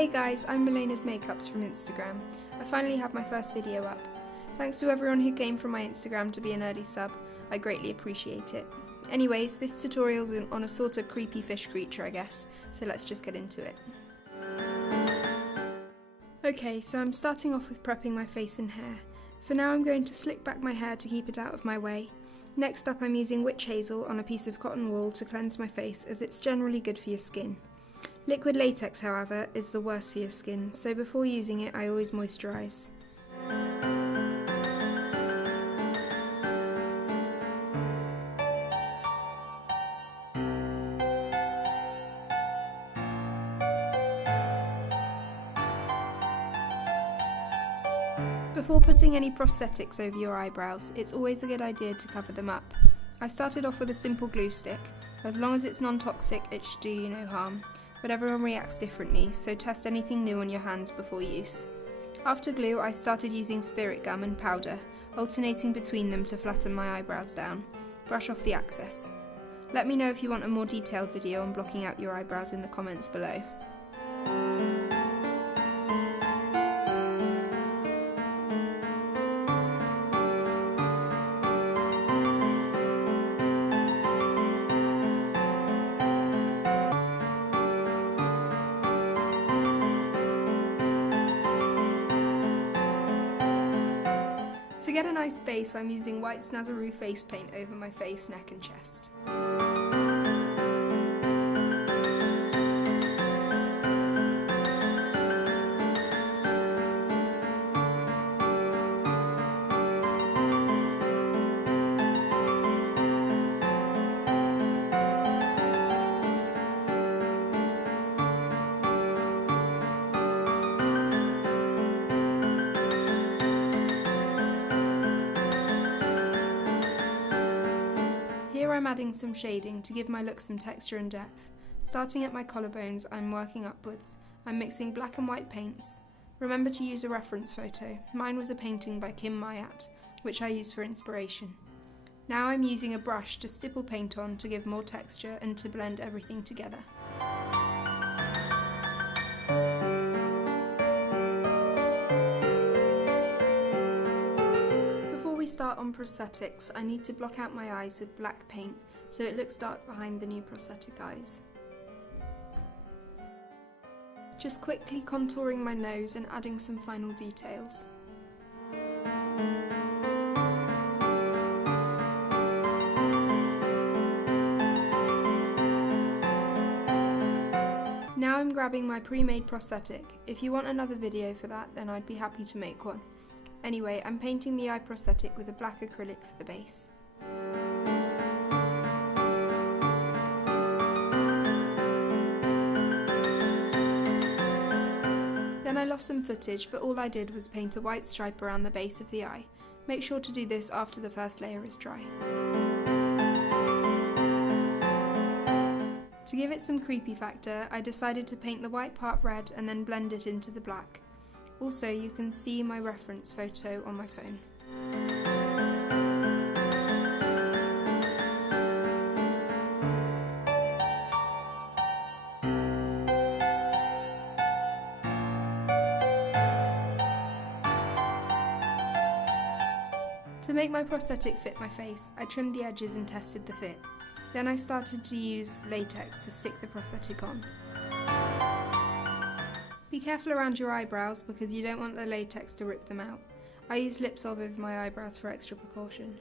Hey guys, I'm Milenas Makeups from Instagram. I finally have my first video up. Thanks to everyone who came from my Instagram to be an early sub, I greatly appreciate it. Anyways, this tutorial's on a sort of creepy fish creature, I guess, so let's just get into it. Okay, so I'm starting off with prepping my face and hair. For now I'm going to slick back my hair to keep it out of my way. Next up I'm using witch hazel on a piece of cotton wool to cleanse my face, as it's generally good for your skin. Liquid latex, however, is the worst for your skin, so before using it I always moisturise. Before putting any prosthetics over your eyebrows, it's always a good idea to cover them up. I started off with a simple glue stick. As long as it's non-toxic, it should do you no harm, but everyone reacts differently, so test anything new on your hands before use. After glue, I started using spirit gum and powder, alternating between them to flatten my eyebrows down. Brush off the excess. Let me know if you want a more detailed video on blocking out your eyebrows in the comments below. To get a nice base, I'm using white Snazaroo face paint over my face, neck and chest. Here I'm adding some shading to give my look some texture and depth. Starting at my collarbones, I'm working upwards. I'm mixing black and white paints. Remember to use a reference photo. Mine was a painting by Kim Myatt, which I used for inspiration. Now I'm using a brush to stipple paint on to give more texture and to blend everything together. Before we start on prosthetics, I need to block out my eyes with black paint so it looks dark behind the new prosthetic eyes. Just quickly contouring my nose and adding some final details. Now I'm grabbing my pre-made prosthetic. If you want another video for that, then I'd be happy to make one. Anyway, I'm painting the eye prosthetic with a black acrylic for the base. Then I lost some footage, but all I did was paint a white stripe around the base of the eye. Make sure to do this after the first layer is dry. To give it some creepy factor, I decided to paint the white part red and then blend it into the black. Also, you can see my reference photo on my phone. To make my prosthetic fit my face, I trimmed the edges and tested the fit. Then I started to use latex to stick the prosthetic on. Be careful around your eyebrows because you don't want the latex to rip them out. I used lip salve over my eyebrows for extra precaution.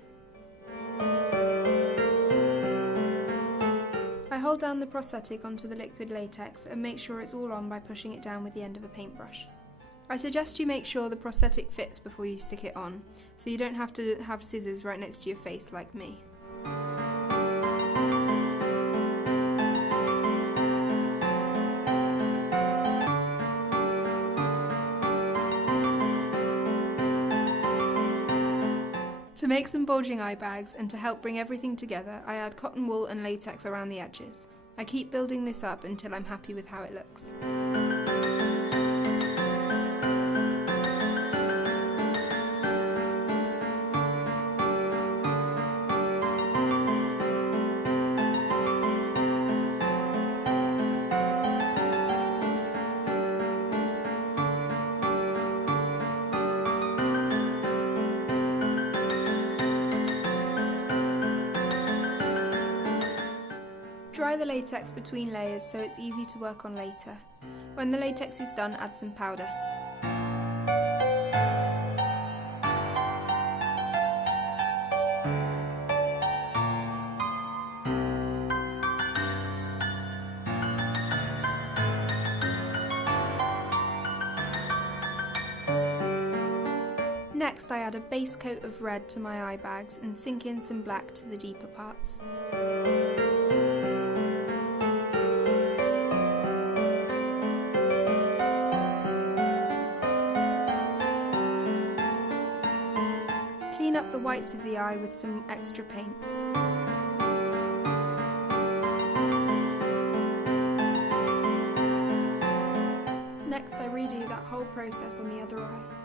I hold down the prosthetic onto the liquid latex and make sure it's all on by pushing it down with the end of a paintbrush. I suggest you make sure the prosthetic fits before you stick it on, so you don't have to have scissors right next to your face like me. To make some bulging eye bags and to help bring everything together, I add cotton wool and latex around the edges. I keep building this up until I'm happy with how it looks. Dry the latex between layers so it's easy to work on later. When the latex is done, add some powder. Next, I add a base coat of red to my eye bags and sink in some black to the deeper parts. Clean up the whites of the eye with some extra paint. Next, I redo that whole process on the other eye.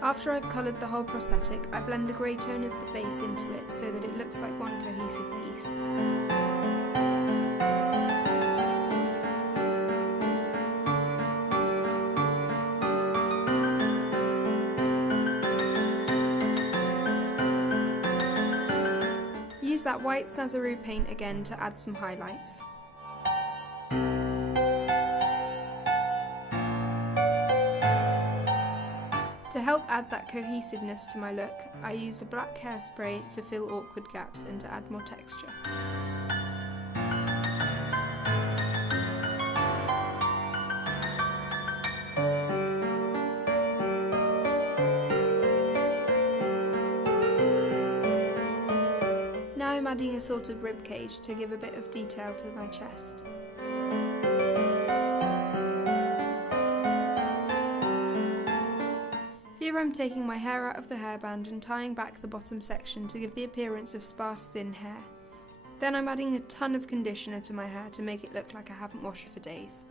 After I've coloured the whole prosthetic, I blend the grey tone of the face into it so that it looks like one cohesive piece. Use that white Snazaroo paint again to add some highlights. To help add that cohesiveness to my look, I used a black hairspray to fill awkward gaps and to add more texture. Now I'm adding a sort of rib cage to give a bit of detail to my chest. Here I'm taking my hair out of the hairband and tying back the bottom section to give the appearance of sparse thin hair. Then I'm adding a ton of conditioner to my hair to make it look like I haven't washed for days.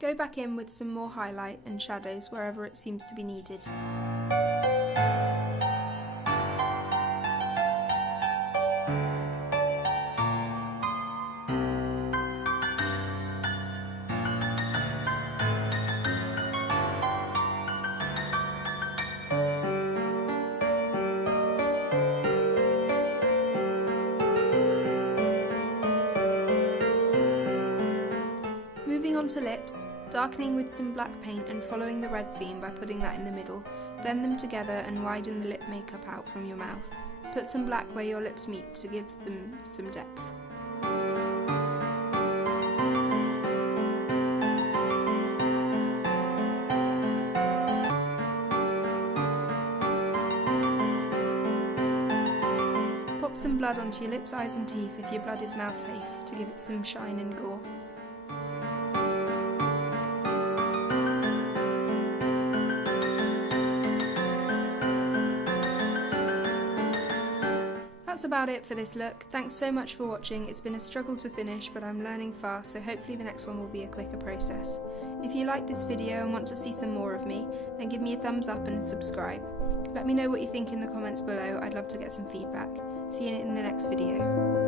Go back in with some more highlight and shadows wherever it seems to be needed. Moving on to lips, darkening with some black paint and following the red theme by putting that in the middle, blend them together and widen the lip makeup out from your mouth. Put some black where your lips meet to give them some depth. Pop some blood onto your lips, eyes and teeth if your blood is mouth safe to give it some shine and gore. That's about it for this look. Thanks so much for watching. It's been a struggle to finish, but I'm learning fast, so hopefully the next one will be a quicker process. If you like this video and want to see some more of me, then give me a thumbs up and subscribe. Let me know what you think in the comments below. I'd love to get some feedback. See you in the next video.